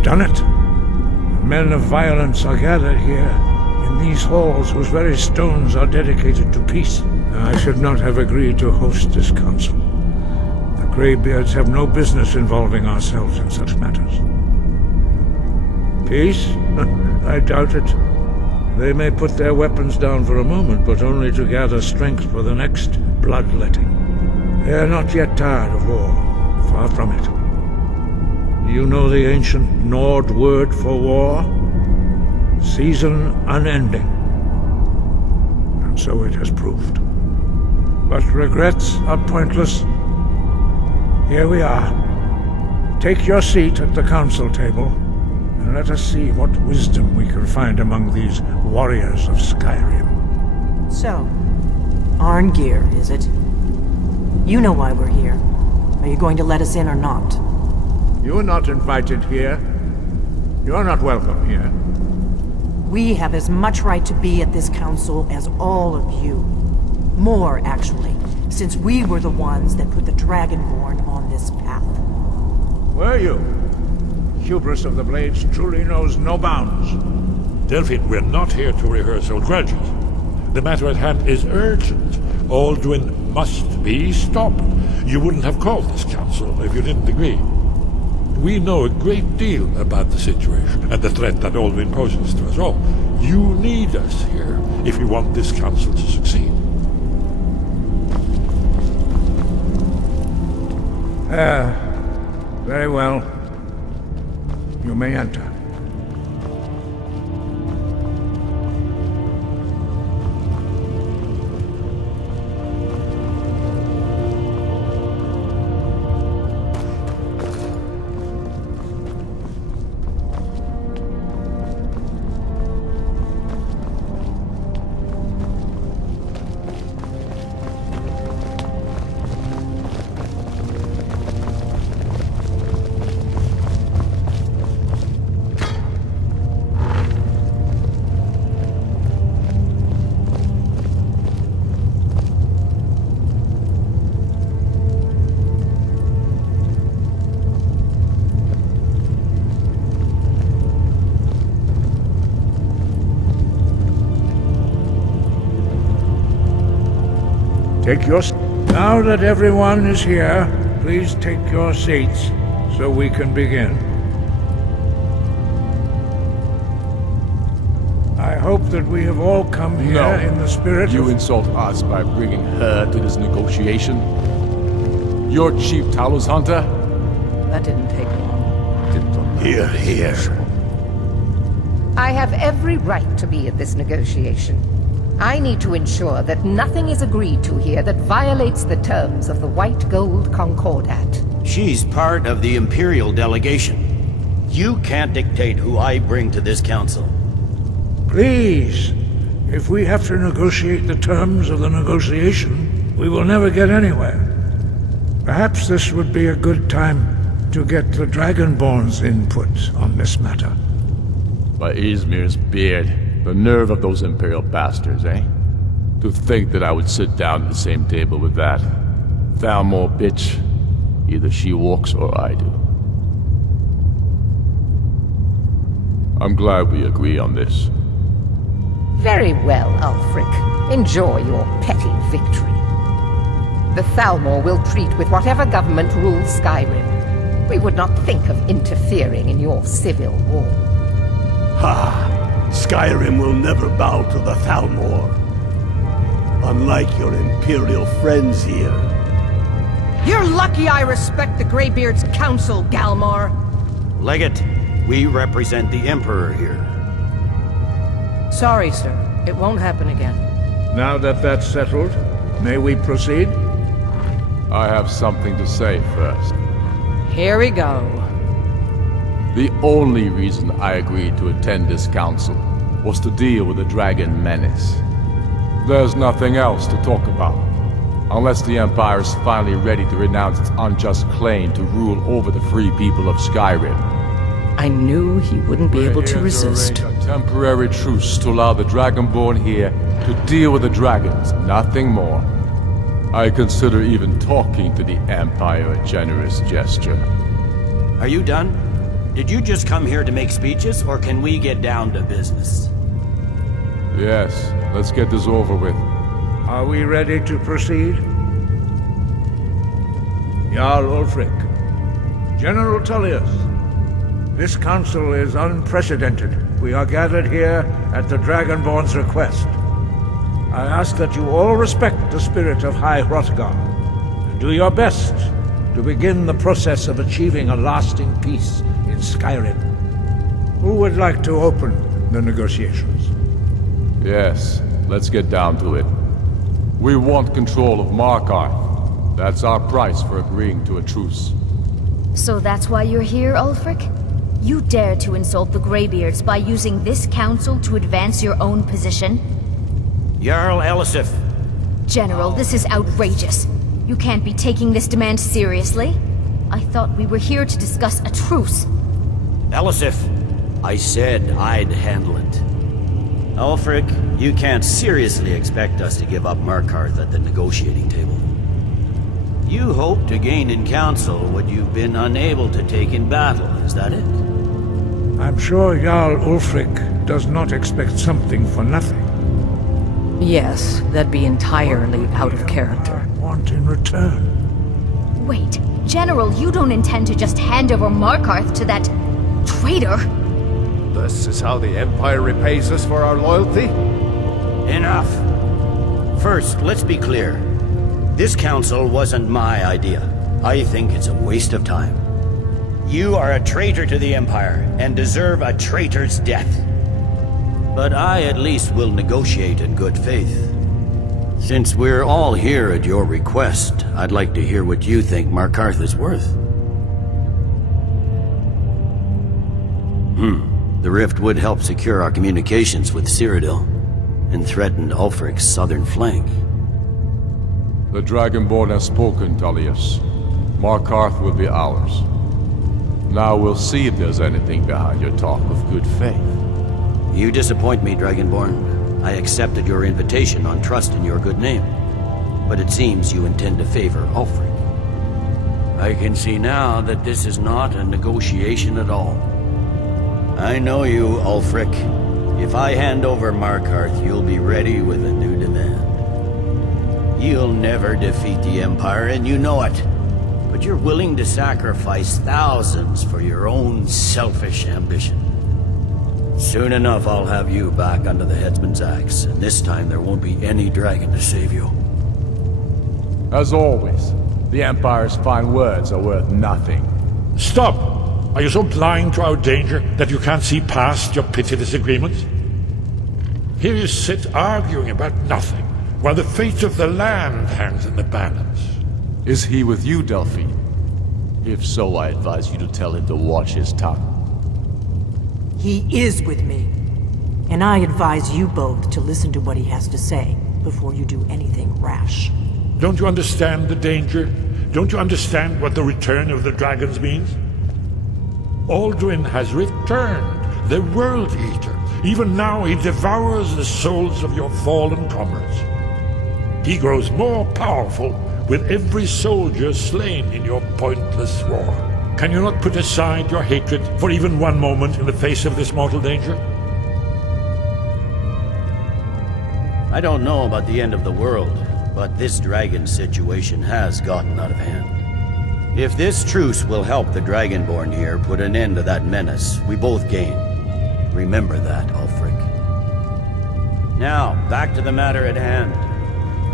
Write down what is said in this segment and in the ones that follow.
have done it. The men of violence are gathered here, in these halls whose very stones are dedicated to peace. I should not have agreed to host this council. The Greybeards have no business involving ourselves in such matters. Peace? I doubt it. They may put their weapons down for a moment, but only to gather strength for the next bloodletting. They are not yet tired of war. Far from it. Do you know the ancient Nord word for war? Season unending. And so it has proved. But regrets are pointless. Here we are. Take your seat at the council table, and let us see what wisdom we can find among these warriors of Skyrim. So, Arngeir, is it? You know why we're here. Are you going to let us in or not? You're not invited here. You're not welcome here. We have as much right to be at this council as all of you. More, actually, since we were the ones that put the Dragonborn on this path. Were you? Hubris of the Blades truly knows no bounds. Delphine, we're not here to rehearse old grudges. The matter at hand is urgent. Alduin must be stopped. You wouldn't have called this council if you didn't agree. We know a great deal about the situation and the threat that Alduin poses to us all. You need us here if you want this council to succeed. Very well. You may enter. Now that everyone is here, please take your seats so we can begin. I hope that we have all come here in the spirit You of... insult us by bringing her to this negotiation? You're Chief Talos Hunter? That didn't take long. Here, here. I have every right to be at this negotiation. I need to ensure that nothing is agreed to here that violates the terms of the White Gold Concordat. She's part of the Imperial delegation. You can't dictate who I bring to this council. Please, if we have to negotiate the terms of the negotiation, we will never get anywhere. Perhaps this would be a good time to get the Dragonborn's input on this matter. By Izmir's beard. The nerve of those Imperial bastards, eh? To think that I would sit down at the same table with that. Thalmor bitch. Either she walks or I do. I'm glad we agree on this. Very well, Ulfric. Enjoy your petty victory. The Thalmor will treat with whatever government rules Skyrim. We would not think of interfering in your civil war. Ha! Skyrim will never bow to the Thalmor. Unlike your Imperial friends here. You're lucky I respect the Greybeard's council, Galmar. Legate, we represent the Emperor here. Sorry, sir. It won't happen again. Now that that's settled, may we proceed? I have something to say first. Here we go. The only reason I agreed to attend this council was to deal with the dragon menace. There's nothing else to talk about, unless the Empire is finally ready to renounce its unjust claim to rule over the free people of Skyrim. I knew he wouldn't be able to resist. A temporary truce to allow the Dragonborn here to deal with the dragons, nothing more. I consider even talking to the Empire a generous gesture. Are you done? Did you just come here to make speeches, or can we get down to business? Yes, let's get this over with. Are we ready to proceed? Jarl Ulfric, General Tullius, this council is unprecedented. We are gathered here at the Dragonborn's request. I ask that you all respect the spirit of High Hrothgar, and do your best to begin the process of achieving a lasting peace in Skyrim. Who would like to open the negotiations? Yes, let's get down to it. We want control of Markarth. That's our price for agreeing to a truce. So that's why you're here, Ulfric? You dare to insult the Greybeards by using this council to advance your own position? Jarl Elisif. General, this is outrageous. You can't be taking this demand seriously. I thought we were here to discuss a truce. Elisif, I said I'd handle it. Ulfric, you can't seriously expect us to give up Markarth at the negotiating table. You hope to gain in council what you've been unable to take in battle, is that it? I'm sure Jarl Ulfric does not expect something for nothing. Yes, that'd be entirely out of character. I want in return. Wait, General, you don't intend to just hand over Markarth to that traitor? This is how the Empire repays us for our loyalty? Enough. First, let's be clear. This council wasn't my idea. I think it's a waste of time. You are a traitor to the Empire, and deserve a traitor's death. But I at least will negotiate in good faith. Since we're all here at your request, I'd like to hear what you think Markarth is worth. The rift would help secure our communications with Cyrodiil, and threaten Ulfric's southern flank. The Dragonborn has spoken, Tullius. Markarth will be ours. Now we'll see if there's anything behind your talk of good faith. You disappoint me, Dragonborn. I accepted your invitation on trust in your good name. But it seems you intend to favor Ulfric. I can see now that this is not a negotiation at all. I know you, Ulfric. If I hand over Markarth, you'll be ready with a new demand. You'll never defeat the Empire, and you know it. But you're willing to sacrifice thousands for your own selfish ambition. Soon enough, I'll have you back under the headsman's axe, and this time there won't be any dragon to save you. As always, the Empire's fine words are worth nothing. Stop! Are you so blind to our danger that you can't see past your petty disagreements? Here you sit arguing about nothing, while the fate of the land hangs in the balance. Is he with you, Delphine? If so, I advise you to tell him to watch his tongue. He is with me. And I advise you both to listen to what he has to say before you do anything rash. Don't you understand the danger? Don't you understand what the return of the dragons means? Alduin has returned, the World Eater. Even now he devours the souls of your fallen comrades. He grows more powerful with every soldier slain in your pointless war. Can you not put aside your hatred for even one moment in the face of this mortal danger? I don't know about the end of the world, but this dragon situation has gotten out of hand. If this truce will help the Dragonborn here put an end to that menace, we both gain. Remember that, Ulfric. Now, back to the matter at hand.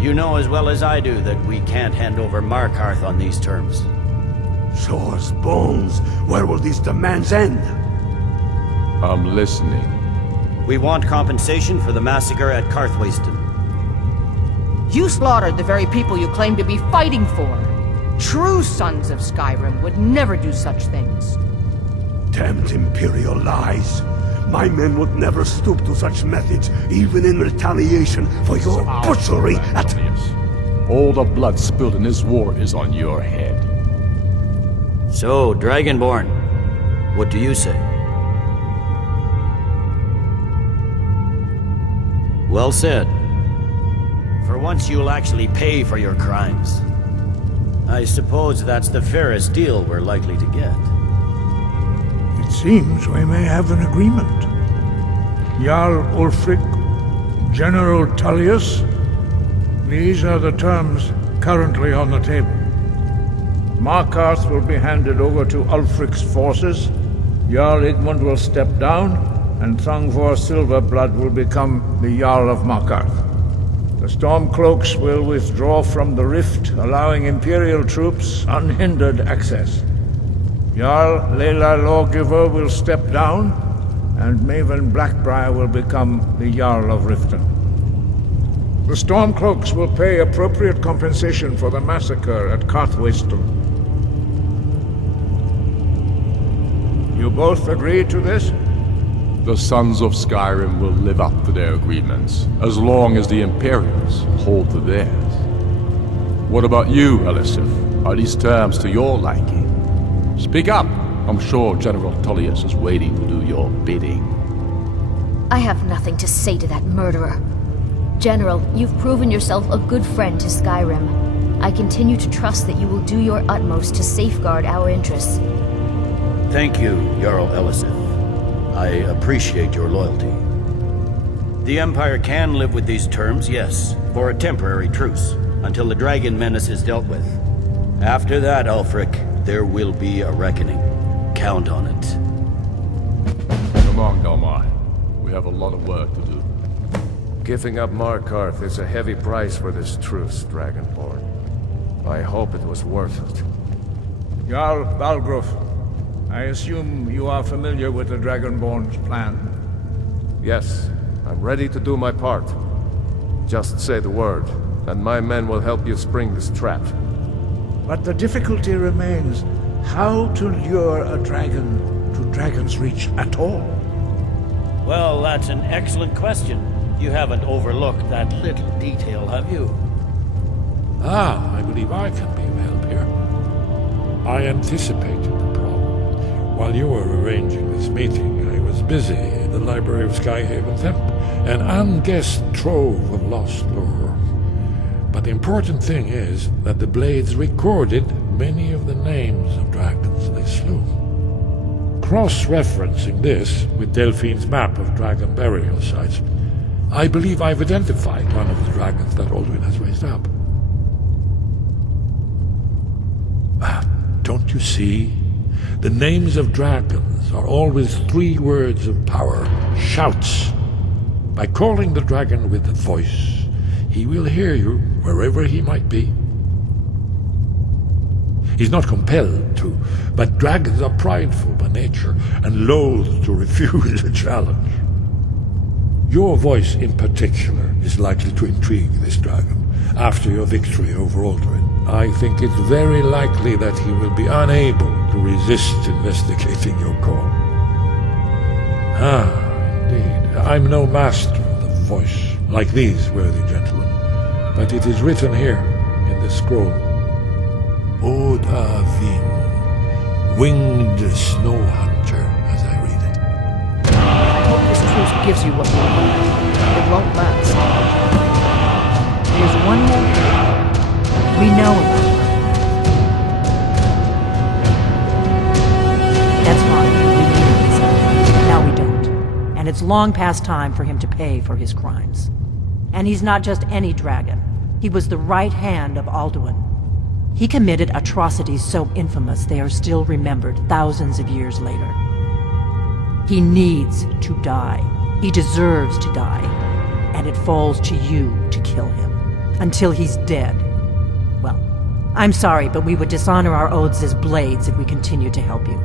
You know as well as I do that we can't hand over Markarth on these terms. Swords, bones, where will these demands end? I'm listening. We want compensation for the massacre at Karthwasten. You slaughtered the very people you claim to be fighting for. True sons of Skyrim would never do such things. Damned Imperial lies. My men would never stoop to such methods, even in retaliation for your butchery at... All the blood spilled in this war is on your head. So, Dragonborn, what do you say? Well said. For once you'll actually pay for your crimes. I suppose that's the fairest deal we're likely to get. It seems we may have an agreement. Jarl Ulfric, General Tullius, these are the terms currently on the table. Markarth will be handed over to Ulfric's forces, Jarl Igmund will step down, and Thangvor Silverblood will become the Jarl of Markarth. The Stormcloaks will withdraw from the rift, allowing Imperial troops unhindered access. Jarl Leila Lawgiver will step down, and Maven Blackbriar will become the Jarl of Riften. The Stormcloaks will pay appropriate compensation for the massacre at Karthwaistel. You both agree to this? The Sons of Skyrim will live up to their agreements, as long as the Imperials hold to theirs. What about you, Elisif? Are these terms to your liking? Speak up! I'm sure General Tullius is waiting to do your bidding. I have nothing to say to that murderer. General, you've proven yourself a good friend to Skyrim. I continue to trust that you will do your utmost to safeguard our interests. Thank you, Jarl Elisif. I appreciate your loyalty. The Empire can live with these terms, yes, for a temporary truce, until the Dragon Menace is dealt with. After that, Ulfric, there will be a reckoning. Count on it. Come on, Galmai. We have a lot of work to do. Giving up Markarth is a heavy price for this truce, Dragonborn. I hope it was worth it. Jarl Balgruuf, I assume you are familiar with the Dragonborn's plan. Yes, I'm ready to do my part. Just say the word, and my men will help you spring this trap. But the difficulty remains how to lure a dragon to Dragon's Reach at all. Well, that's an excellent question. You haven't overlooked that little detail, have you? I believe I can be of help here. I anticipated the problem. While you were arranging this meeting, I was busy in the library of Skyhaven Temp, an unguessed trove of lost lore. But the important thing is that the Blades recorded many of the names of dragons they slew. Cross-referencing this with Delphine's map of dragon burial sites, I believe I've identified one of the dragons that Alduin has raised up. Don't you see? The names of dragons are always 3 words of power, shouts. By calling the dragon with a voice, he will hear you wherever he might be. He's not compelled to, but dragons are prideful by nature and loath to refuse a challenge. Your voice in particular is likely to intrigue this dragon after your victory over Alduin. I think it's very likely that he will be unable to resist investigating your call. Indeed. I'm no master of the voice, like these worthy gentlemen, but it is written here in the scroll. Oda Ving, winged snow hunter, as I read it. I hope this truce gives you what you want. It won't last. There's one more thing. We know about her. That's fine. We knew this. Now we don't. And it's long past time for him to pay for his crimes. And he's not just any dragon. He was the right hand of Alduin. He committed atrocities so infamous they are still remembered thousands of years later. He needs to die. He deserves to die. And it falls to you to kill him. Until he's dead. Well, I'm sorry, but we would dishonor our oaths as blades if we continued to help you.